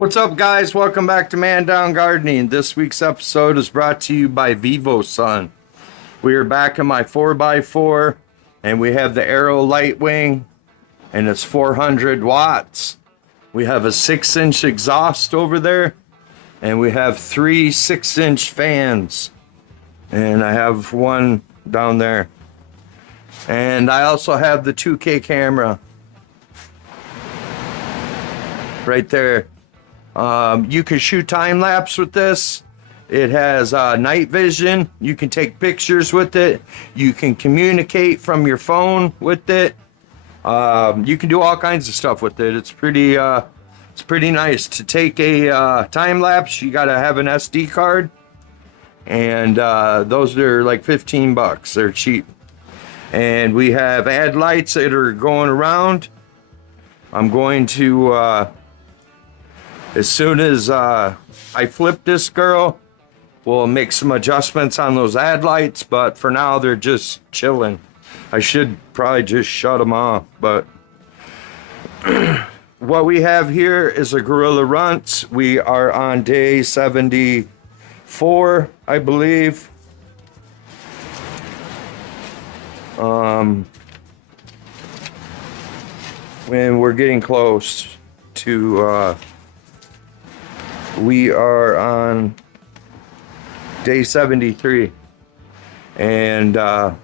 What's up, guys? Welcome back to Mandown Gardening. This week's episode is brought to you by vivosun. We are back in my 4x4 and we have the AEROLIGHTWING and it's 400 watts. We have a 6-inch exhaust over there and we have 3 6-inch fans, and I have one down there, and I also have the 2K camera right there. You can shoot time lapse with this. It has night vision. You can take pictures with it. You can communicate from your phone with it. You can do all kinds of stuff with it. It's pretty nice. To take a time lapse, you gotta have an SD card, and those are like 15 bucks. They're cheap. And we have ad lights that are going around. I'm going to as soon as I flip this girl, we'll make some adjustments on those ad lights, but for now they're just chilling. I should probably just shut them off, but what we have here is a Gorrilla runtz. We are on day 74, I believe. When we're getting close to we are on day 73, and I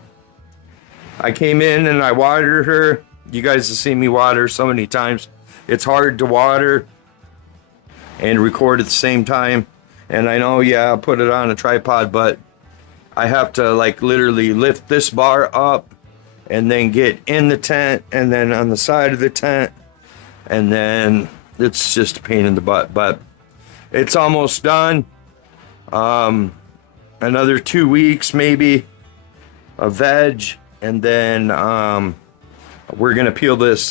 came in and I watered her. You guys have seen me water so many times. It's hard to water and record at the same time, and I know, yeah, I'll put it on a tripod, but I have to like literally lift this bar up and then get in the tent and then on the side of the tent, and then it's just a pain in the butt, but it's almost done. Another 2 weeks maybe of veg, and then we're gonna peel this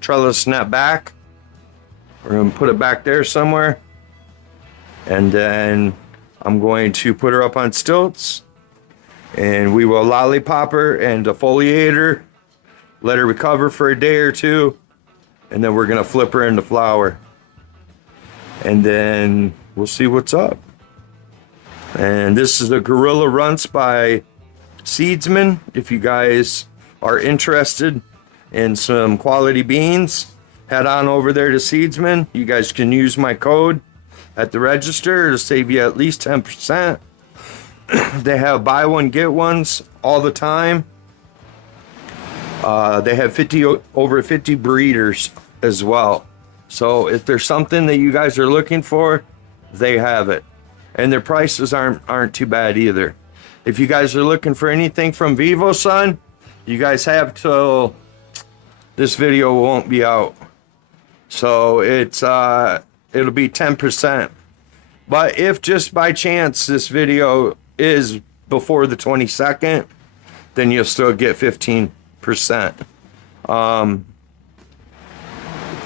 trellis net back. We're gonna put it back there somewhere, and then I'm going to put her up on stilts, and we will lollipop her and defoliate her, let her recover for a day or two, and then we're gonna flip her into flower, and then we'll see what's up. And this is a Gorrilla runtz by Seedsman. If you guys are interested in some quality beans, head on over there to Seedsman. You guys can use my code at the register to save you at least 10%. They have buy one get ones all the time. They have over 50 breeders as well. So if there's something that you guys are looking for, they have it. And their prices aren't too bad either. If you guys are looking for anything from vivosun, you guys have till this video won't be out. So it's it'll be 10%. But if just by chance this video is before the 22nd, then you'll still get 15%.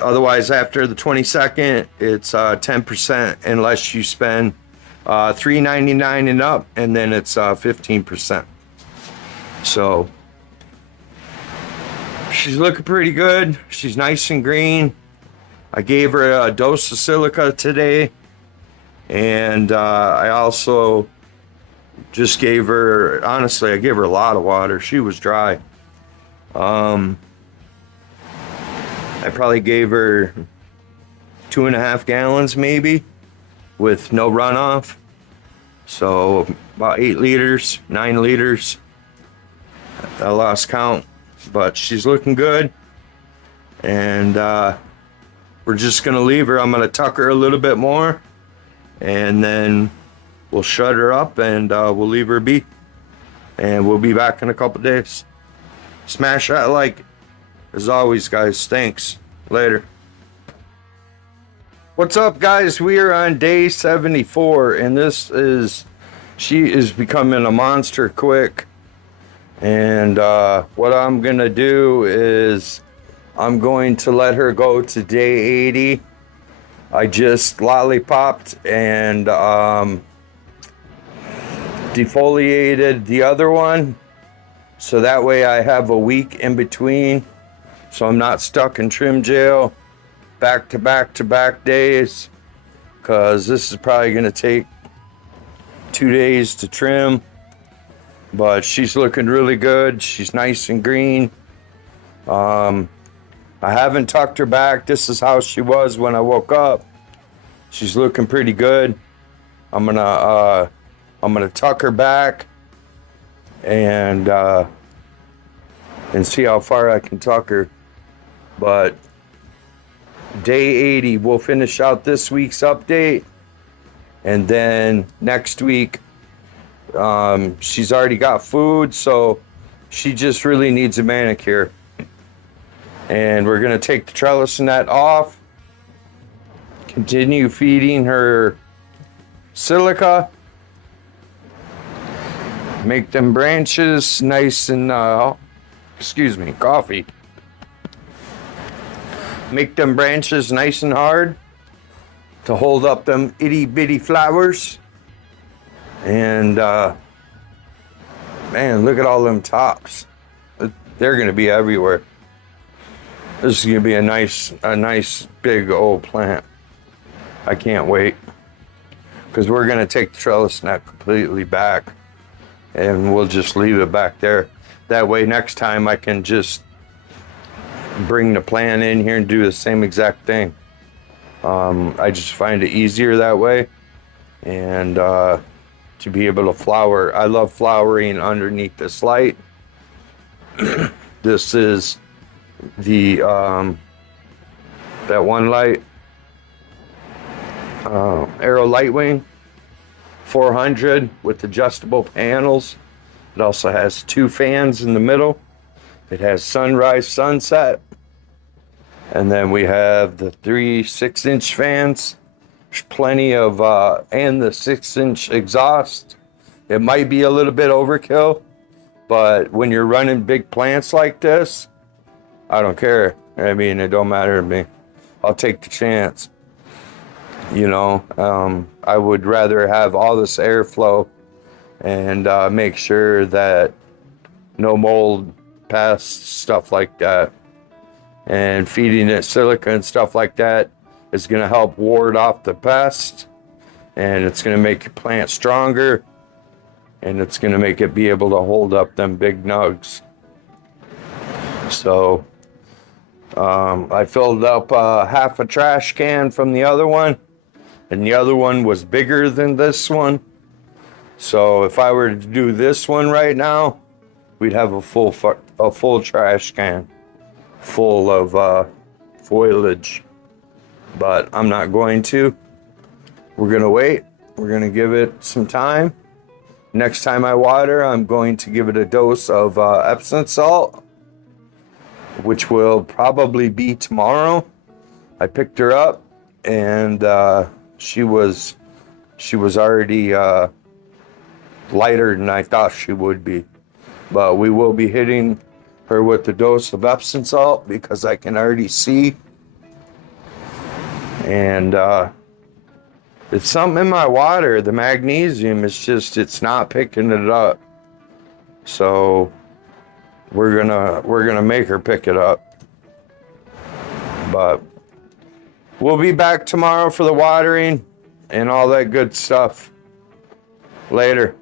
Otherwise, after the 22nd, it's 10% unless you spend $3.99 and up, and then it's 15%. So she's looking pretty good. She's nice and green. I gave her a dose of silica today, and I also just gave her, honestly, I gave her a lot of water. She was dry. I probably gave her 2.5 gallons maybe, with no runoff. So about 8 liters, 9 liters. I lost count, but she's looking good. And we're just gonna leave her. I'm gonna tuck her a little bit more, and then we'll shut her up, and we'll leave her be. And we'll be back in a couple days. Smash that like. As always, guys, thanks. Later. What's up, guys? We are on day 74, and she is becoming a monster quick. And what I'm gonna do is I'm going to let her go to day 80. I just lollipopped and defoliated the other one, so that way I have a week in between. so I'm not stuck in trim jail back to back to back days, because this is probably going to take 2 days to trim. But she's looking really good. She's nice and green. I haven't tucked her back. This is how she was when I woke up. She's looking pretty good. I'm gonna tuck her back and see how far I can tuck her. But day 80, we'll finish out this week's update, and then next week, she's already got food, so she just really needs a manicure. And we're gonna take the trellis net off, continue feeding her silica, make them branches nice and coffee. Make them branches nice and hard to hold up them itty bitty flowers. And man, look at all them tops. They're gonna be everywhere. This is gonna be a nice big old plant. I can't wait, because we're gonna take the trellis net completely back, and we'll just leave it back there. That way, next time I can just bring the plant in here and do the same exact thing. I just find it easier that way, and to be able to flower. I love flowering underneath this light. This is the that one light, AEROLIGHTWING 400 with adjustable panels. It also has 2 fans in the middle. It has sunrise, sunset, and then we have the 3 6-inch fans. There's plenty of and the 6-inch exhaust. It might be a little bit overkill, but when you're running big plants like this, I don't care. I mean, it don't matter to me. I'll take the chance. You know, I would rather have all this airflow and make sure that no mold, pests, stuff like that. And feeding it silica and stuff like that is going to help ward off the pests, and it's going to make your plant stronger, and it's going to make it be able to hold up them big nugs. So I filled up half a trash can from the other one, and the other one was bigger than this one. So if I were to do this one right now, we'd have a full trash can full of foliage. But I'm not going to. We're gonna wait. We're gonna give it some time. Next time I water, I'm going to give it a dose of Epsom salt, which will probably be tomorrow. I picked her up, and she was already lighter than I thought she would be. But we will be hitting her with the dose of Epsom salt, because I can already see. And it's something in my water. The magnesium is just, it's not picking it up. So we're gonna make her pick it up. But we'll be back tomorrow for the watering and all that good stuff. Later.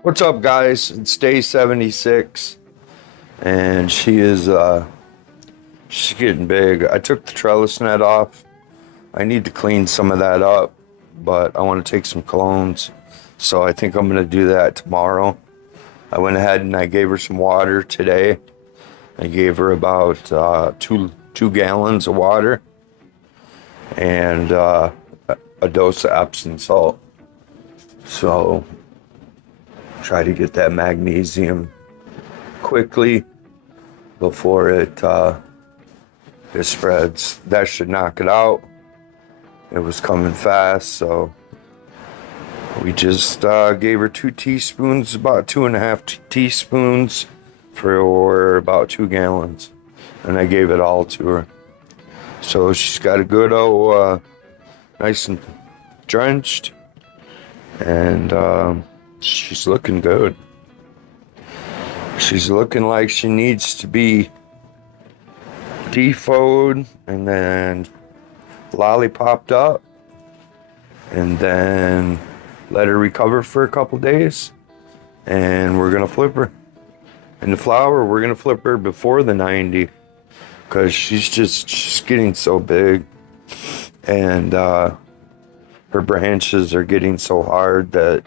What's up, guys? It's day 76, and she is she's getting big. I took the trellis net off. I need to clean some of that up, but I want to take some clones, so I think I'm going to do that tomorrow. I went ahead and I gave her some water today. I gave her about two gallons of water and a dose of Epsom salt. So try to get that magnesium quickly before it spreads. That should knock it out. It was coming fast, so we just gave her 2 teaspoons, about 2.5 teaspoons for about 2 gallons, and I gave it all to her. So she's got a good old nice and drenched, and she's looking good. She's looking like she needs to be defoed and then lollipopped up, and then let her recover for a couple days, and we're gonna flip her. And the flower, we're gonna flip her before the 90, because she's getting so big, and her branches are getting so hard that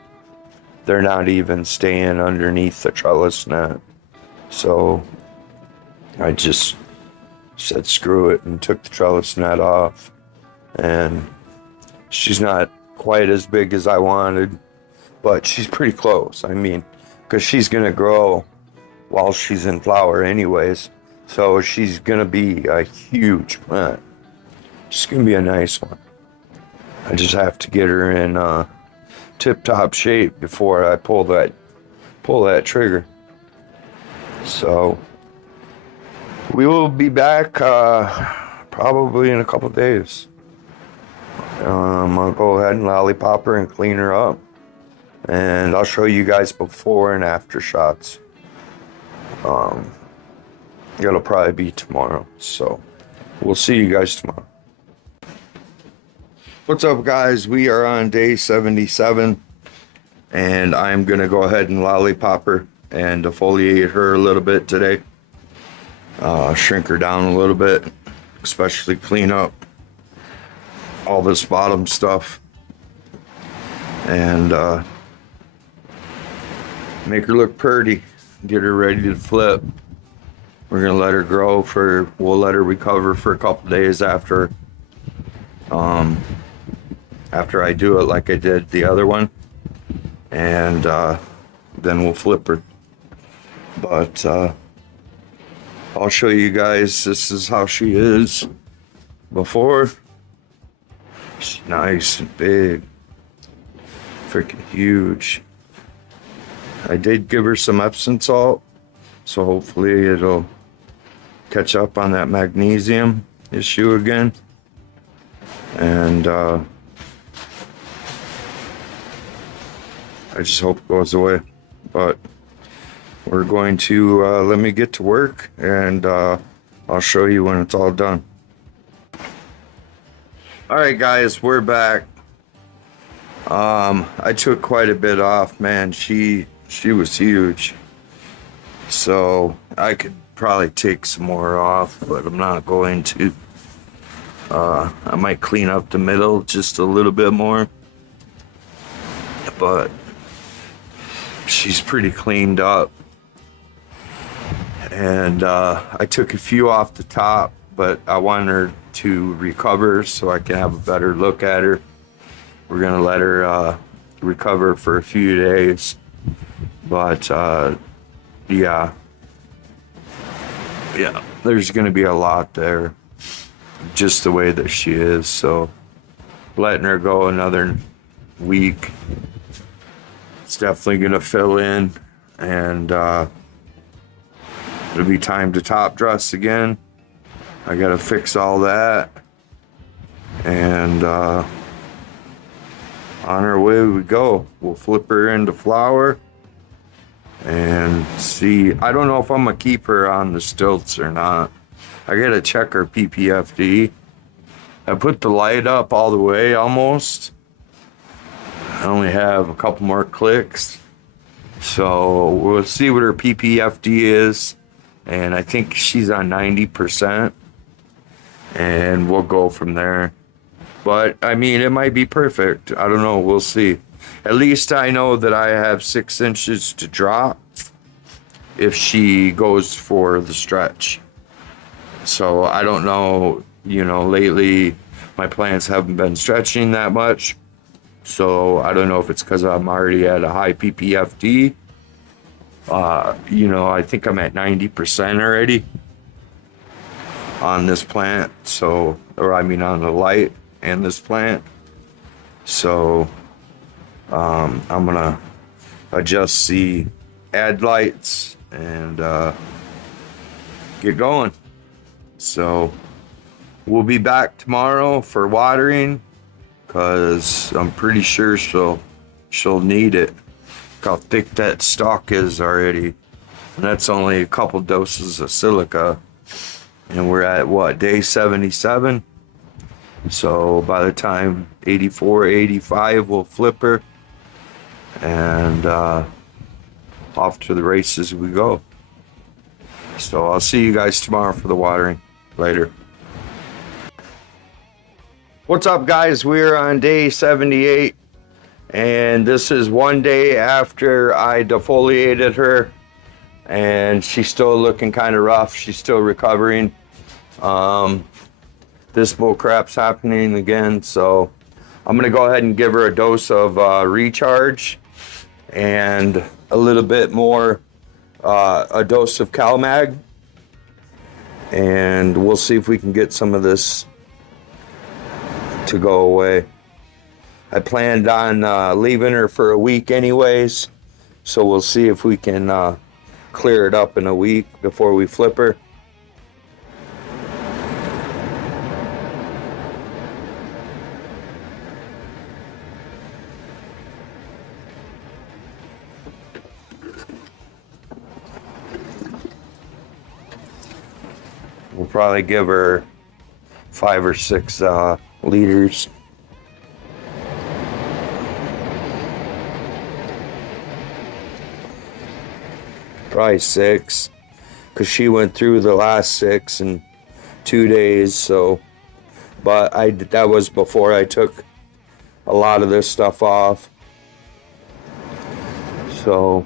they're not even staying underneath the trellis net. So I just said screw it and took the trellis net off, and she's not quite as big as I wanted, but she's pretty close. I mean, because she's gonna grow while she's in flower anyways, so she's gonna be a huge plant. She's gonna be a nice one. I just have to get her in tip-top shape before I pull that trigger. So we will be back probably in a couple days. I'll go ahead and lollipop her and clean her up, and I'll show you guys before and after shots. It'll probably be tomorrow, so we'll see you guys tomorrow. What's up, guys? We are on day 77, and I'm gonna go ahead and lollipop her and defoliate her a little bit today. Shrink her down a little bit, especially clean up all this bottom stuff, and make her look pretty, get her ready to flip. We're gonna let her grow we'll let her recover for a couple days after I do it like I did the other one, and then we'll flip her. But I'll show you guys, this is how she is before. She's nice and big, freaking huge. I did give her some Epsom salt, so hopefully it'll catch up on that magnesium issue again. And I just hope it goes away. But we're going to let me get to work, and I'll show you when it's all done. All right, guys, we're back. I took quite a bit off, man. She was huge, so I could probably take some more off, but I'm not going to. I might clean up the middle just a little bit more, but she's pretty cleaned up. And I took a few off the top, but I want her to recover so I can have a better look at her. We're gonna let her recover for a few days, but yeah, there's gonna be a lot there, just the way that she is. So letting her go another week, it's definitely gonna fill in, and it'll be time to top dress again. I gotta fix all that, and on our way we go. We'll flip her into flower and see. I don't know if I'm gonna keep her on the stilts or not. I gotta check her PPFD. I put the light up all the way almost. I only have a couple more clicks, so we'll see what her PPFD is, and I think she's on 90%, and we'll go from there. But I mean, it might be perfect. I don't know. We'll see. At least I know that I have 6 inches to drop if she goes for the stretch. So I don't know, lately my plants haven't been stretching that much. So I don't know if it's because I'm already at a high PPFD. I think I'm at 90% already on this plant. So, on the light and this plant. So I'm gonna adjust the add lights and get going. So we'll be back tomorrow for watering, because I'm pretty sure she'll need it. Look how thick that stalk is already. And that's only a couple doses of silica. And we're at what, day 77? So by the time 84, 85, we'll flip her. And off to the races we go. So I'll see you guys tomorrow for the watering. Later. What's up, guys? We're on day 78. And this is one day after I defoliated her. And she's still looking kind of rough. She's still recovering. This bull crap's happening again, so I'm gonna go ahead and give her a dose of recharge and a little bit more, a dose of CalMag, and we'll see if we can get some of this to go away. I planned on leaving her for a week anyways, so we'll see if we can clear it up in a week before we flip her. We'll probably give her 5 or 6 liters. Probably 6, because she went through the last 6 in 2 days. So, but that was before I took a lot of this stuff off. So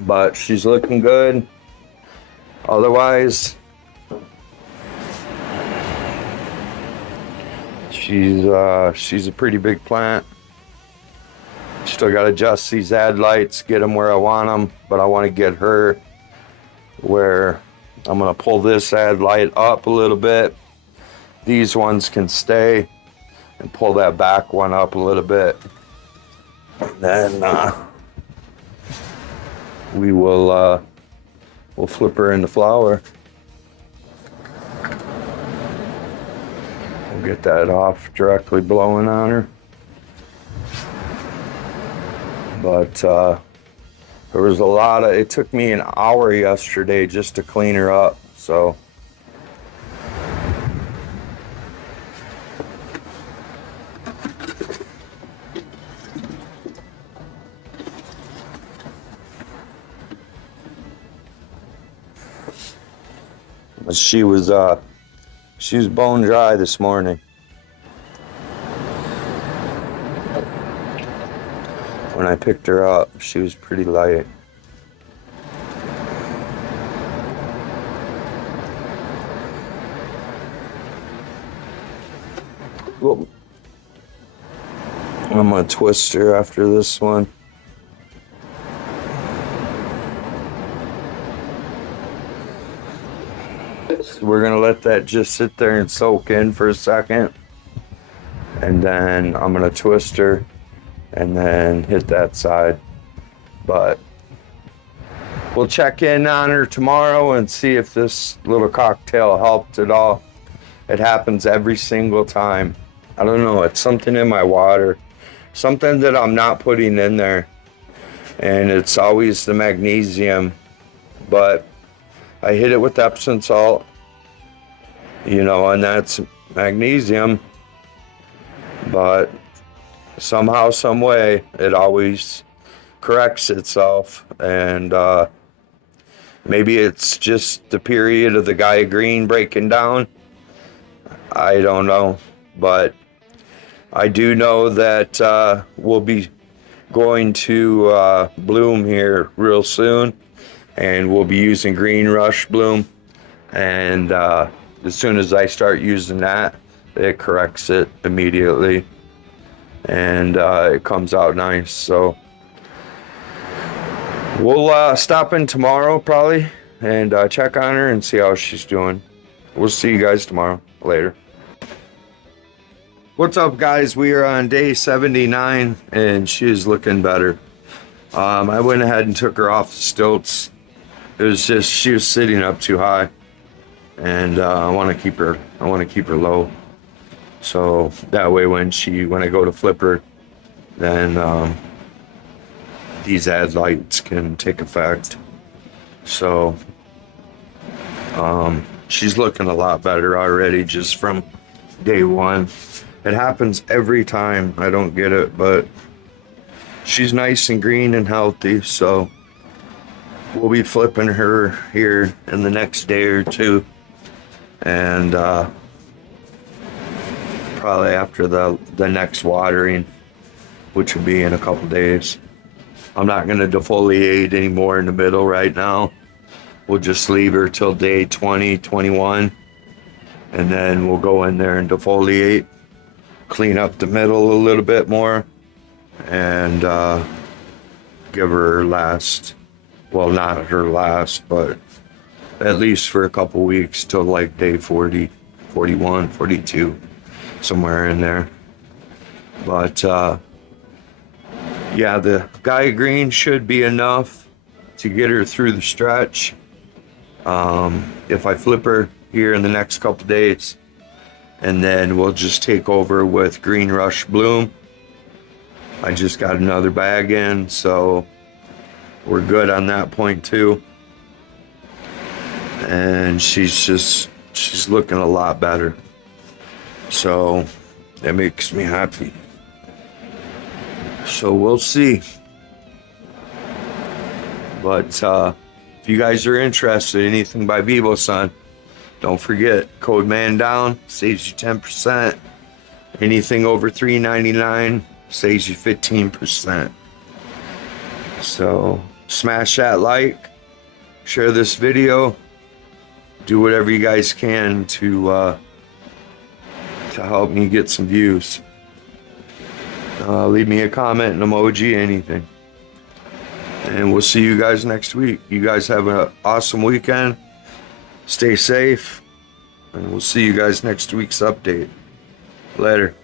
but she's looking good. Otherwise, she's a pretty big plant. Still got to adjust these ad lights, get them where I want them, but I want to get her where I'm going to pull this ad light up a little bit. These ones can stay, and pull that back one up a little bit. And then we'll flip her into flower. We'll get that off directly blowing on her. But there was a lot of, it took me an hour yesterday just to clean her up, so. She was bone dry this morning. When I picked her up, she was pretty light. Whoa. I'm gonna twist her after this one. So we're gonna let that just sit there and soak in for a second, and then I'm gonna twist her and then hit that side. But we'll check in on her tomorrow and see if this little cocktail helped at all. It happens every single time. I don't know, it's something in my water, something that I'm not putting in there, and it's always the magnesium. But I hit it with Epsom salt, you know, and that's magnesium, but somehow, some way, it always corrects itself. And maybe it's just the period of the Gaia Green breaking down. I don't know, but I do know that we'll be going to bloom here real soon, and we'll be using Green Rush Bloom, and as soon as I start using that, it corrects it immediately, and it comes out nice. So we'll stop in tomorrow probably and check on her and see how she's doing. We'll see you guys tomorrow. Later. What's up, guys? We are on day 79 and she's looking better. I went ahead and took her off the stilts. It was just she was sitting up too high, and I want to keep her low. So that way when I go to flip her, then these ad lights can take effect. So she's looking a lot better already just from day one. It happens every time. I don't get it, but she's nice and green and healthy, so we'll be flipping her here in the next day or two, and probably after the next watering, which will be in a couple days. I'm not going to defoliate anymore in the middle right now. We'll just leave her till day 20, 21, and then we'll go in there and defoliate, clean up the middle a little bit more, and give her last, well, not her last, but at least for a couple weeks till like day 40, 41, 42, somewhere in there. But yeah, the Gaia Green should be enough to get her through the stretch. If I flip her here in the next couple days, and then we'll just take over with Green Rush Bloom. I just got another bag in, so we're good on that point too. And she's looking a lot better. So that makes me happy. So we'll see. But if you guys are interested in anything by vivosun, don't forget, code mandown saves you 10%. Anything over $3.99 saves you 15%. So smash that like, share this video, do whatever you guys can to help me get some views. Leave me a comment, an emoji, anything. And we'll see you guys next week. You guys have an awesome weekend. Stay safe. And we'll see you guys next week's update. Later.